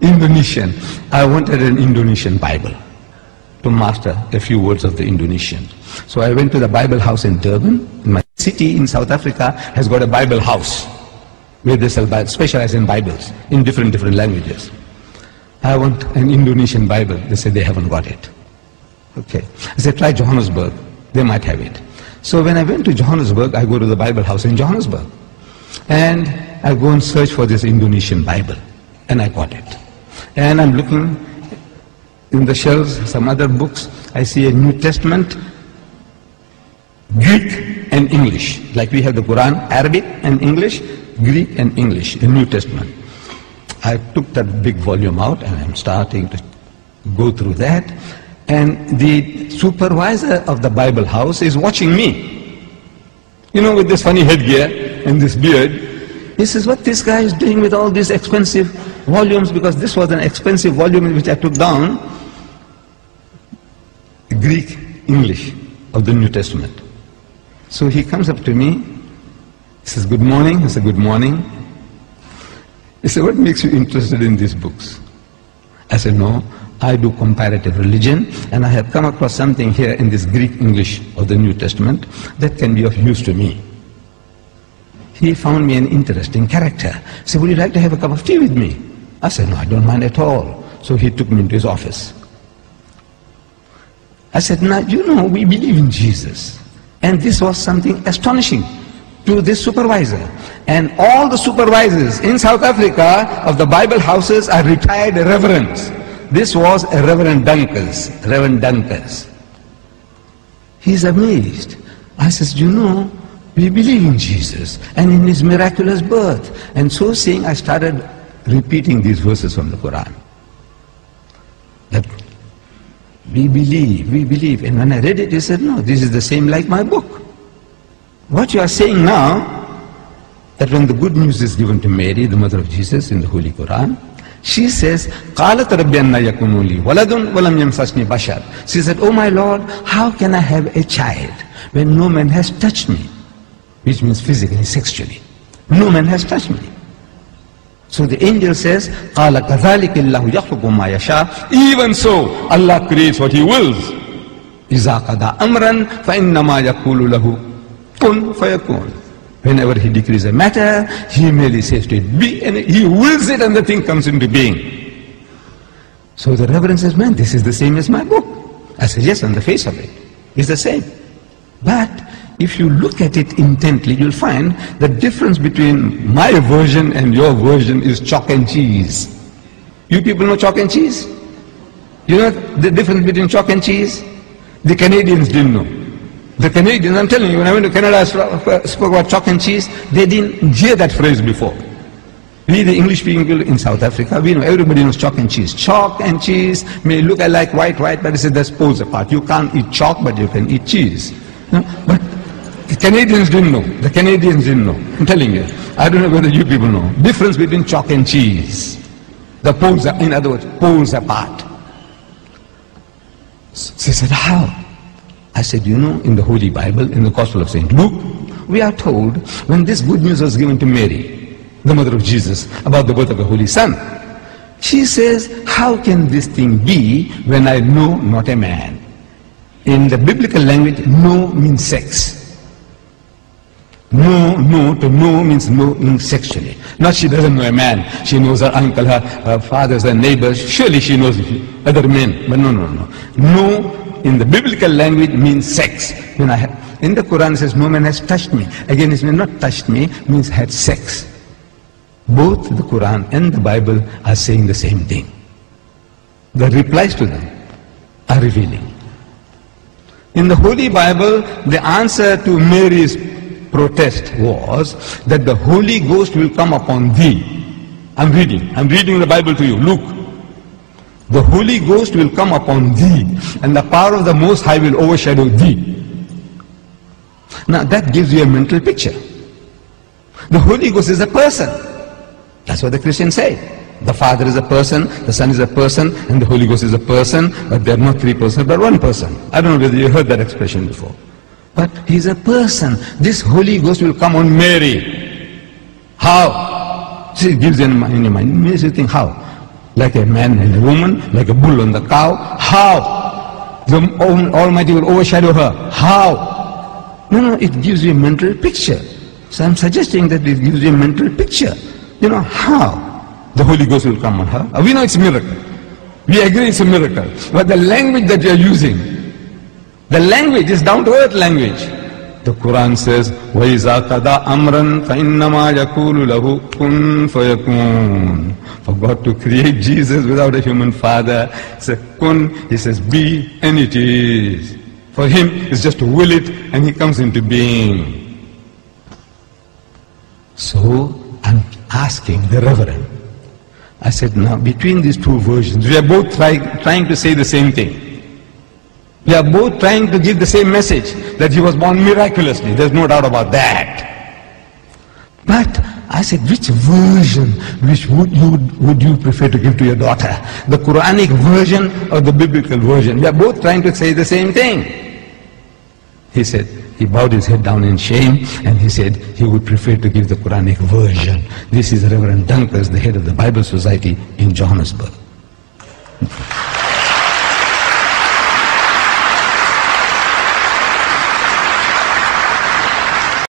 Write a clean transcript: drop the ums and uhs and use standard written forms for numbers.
Indonesian. I wanted an Indonesian Bible to master a few words of the Indonesian. So I went to the Bible house in Durban. My city in South Africa has got a Bible house where they sell specialize in Bibles in different languages. I want an Indonesian Bible. They said they haven't got it. Okay. I said, try Johannesburg. They might have it. So when I went to Johannesburg, I go to the Bible house in Johannesburg. And I go and search for this Indonesian Bible. And I got it. And I'm looking in the shelves, some other books. I see a New Testament, Greek and English. Like we have the Quran, Arabic and English, Greek and English, the New Testament. I took that big volume out and I'm starting to go through that. And the supervisor of the Bible house is watching me. You know, with this funny headgear and this beard. He says, what this guy is doing with all these expensive volumes, because this was an expensive volume in which I took down Greek, English of the New Testament. So he comes up to me, he says, good morning. I said, good morning. He said, what makes you interested in these books? I said, no, I do comparative religion, and I have come across something here in this Greek English of the New Testament that can be of use to me. He found me an interesting character. He said, would you like to have a cup of tea with me? I said, no, I don't mind at all. So he took me into his office. I said, now, you know, we believe in Jesus. And this was something astonishing to this supervisor. And all the supervisors in South Africa of the Bible houses are retired reverends. This was a Reverend Dunkers. He's amazed. I says, you know, we believe in Jesus and in his miraculous birth. And so saying, I started repeating these verses from the Quran. That we believe. And when I read it, he said, no, this is the same like my book. What you are saying now, that when the good news is given to Mary, the mother of Jesus, in the Holy Quran, she says, قَالَتْ رَبِّ أَنَّ يَكُونُ لِي وَلَدٌ وَلَمْ يَمْسَسْنِي بَشَرٌ. She said, oh my Lord, how can I have a child when no man has touched me? Which means physically, sexually. No man has touched me. So the angel says, قَالَ كَذَلِكَ اللَّهُ يَخْلُقُ مَا يَشَاءُ. Even so, Allah creates what He wills. إِذَا قَضَى أَمْرًا فَإِنَّمَا يَقُولُ لَهُ كُن فَيَكُونُ. Whenever He decrees a matter, He merely says to it, be, and He wills it and the thing comes into being. So the Reverend says, man, this is the same as my book. I said, yes, on the face of it, it's the same. But if you look at it intently, you'll find the difference between my version and your version is chalk and cheese. You people know chalk and cheese? You know the difference between chalk and cheese? The Canadians didn't know. The Canadians, I'm telling you, when I went to Canada, I spoke about chalk and cheese. They didn't hear that phrase before. We, the English people in South Africa, we know, everybody knows chalk and cheese. Chalk and cheese may look like white, but it's that's poles apart. You can't eat chalk, but you can eat cheese. You know? But the Canadians didn't know. The Canadians didn't know. I'm telling you. I don't know whether you people know. Difference between chalk and cheese. The poles are, in other words, poles apart. She said, how? I said, you know, in the Holy Bible, in the Gospel of St. Luke, we are told when this good news was given to Mary, the mother of Jesus, about the birth of the Holy Son, she says, how can this thing be when I know not a man? In the biblical language, know means sex. No to know means knowing sexually. Not she doesn't know a man. She knows her uncle, her fathers, her neighbors. Surely she knows other men. But no. No in the biblical language means sex. In the Quran it says, no man has touched me. Again, it means not touched me, means had sex. Both the Quran and the Bible are saying the same thing. The replies to them are revealing. In the Holy Bible, the answer to Mary's protest was that the Holy Ghost will come upon thee. I'm reading the Bible to you. Luke. The Holy Ghost will come upon thee, and the power of the Most High will overshadow thee. Now that gives you a mental picture. The Holy Ghost is a person. That's what the Christians say. The Father is a person, the Son is a person, and the Holy Ghost is a person, but they're not three persons, but one person. I don't know whether you heard that expression before. But He's a person. This Holy Ghost will come on Mary. How? See, it gives you in your mind. You think, how? like a man and a woman, like a bull and the cow. How? The Almighty will overshadow her. How? No, it gives you a mental picture. So I'm suggesting that it gives you a mental picture. You know, how? The Holy Ghost will come on her. We know it's a miracle. We agree it's a miracle. But the language that you're using, the language is down-to-earth language. The Quran says, وَإِذَا قَضَى أَمْرًا فَإِنَّمَا يَقُولُ لَهُ كُن فَيَكُونُ. For God to create Jesus without a human father, says kun, he says be, and it is. For him, it's just to will it, and he comes into being. So, I'm asking the Reverend, I said, now between these two versions, we are both trying to say the same thing. We are both trying to give the same message, that he was born miraculously. There's no doubt about that. But I said, which version would you prefer to give to your daughter? The Quranic version or the biblical version? We are both trying to say the same thing. He said, he bowed his head down in shame, and he said he would prefer to give the Quranic version. This is Reverend Dunkus, the head of the Bible Society in Johannesburg.